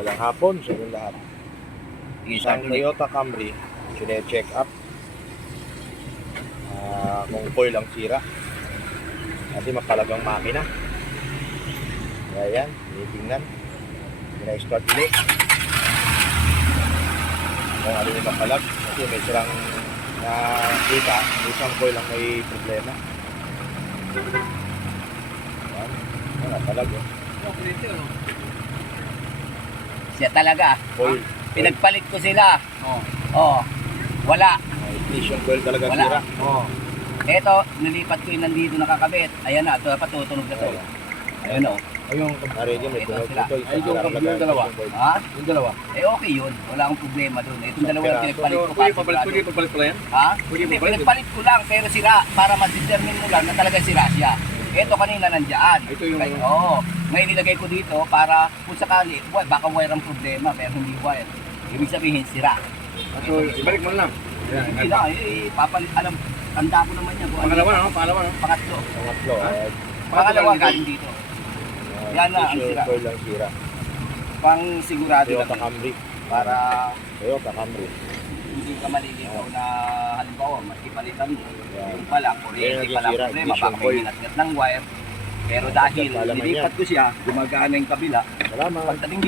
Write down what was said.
Walang hapon sa inyong lahat. Isang Toyota Camry, sine-check up. Kung coil ang sira. Kasi mapalagang makina. Kaya yan, tinitingnan. Pina-start ulit. Kung ano yung mapalag. Kasi may sirang nakita. Isang coil lang may problema. Yan, napalag eh. Siya talaga. Coil. Pinagpalit ko sila. Oh. Wala. Ignition coil talaga Wala. sira. Eto, nilipat ko yung nandito nakakabit. Ayan na, ito patutunog na to. Ayun o. Ayun, ready may Ito tunog sila. ito. Ay, yung dalawa. Ha? Yung dalawa. Eh okay yun. Wala akong problema doon. Itong dalawa yung pinagpalit ko. Pwede papalit ko lang yan? Ha? Pwede Hindi, papalit? pinagpalit ko lang. Pero sira. Para ma-determine mo lang na talaga sira siya. Ito kanina nandiyan. Ito yung... Oo. Ngayon nilagay ko dito para kung sakali, baka wire ang problema. Pero hindi wire. Ibig sabihin sira. So, ibalik mo na lang. Hindi na. Papalit. Alam, tanda ko naman yan. Pangalawa, no? Pangalawa, no? Pangatlo. Pangatlo. Pangalawa galing dito. Yan na ang Ignition sira. coil lang sira. Pang sigurado Toyota lang. Camry. Para Toyota Camry. hindi ka malilitaw na halimbawa makipalitan mo. Yan. Yung pala, Yan kuryente naging pala sira, problema, ignition baka may coil. hinat-ngat ng wire. Pero dahil Malaman nilipat ko siya, gumagana yung kabila. Salamat. Pagdating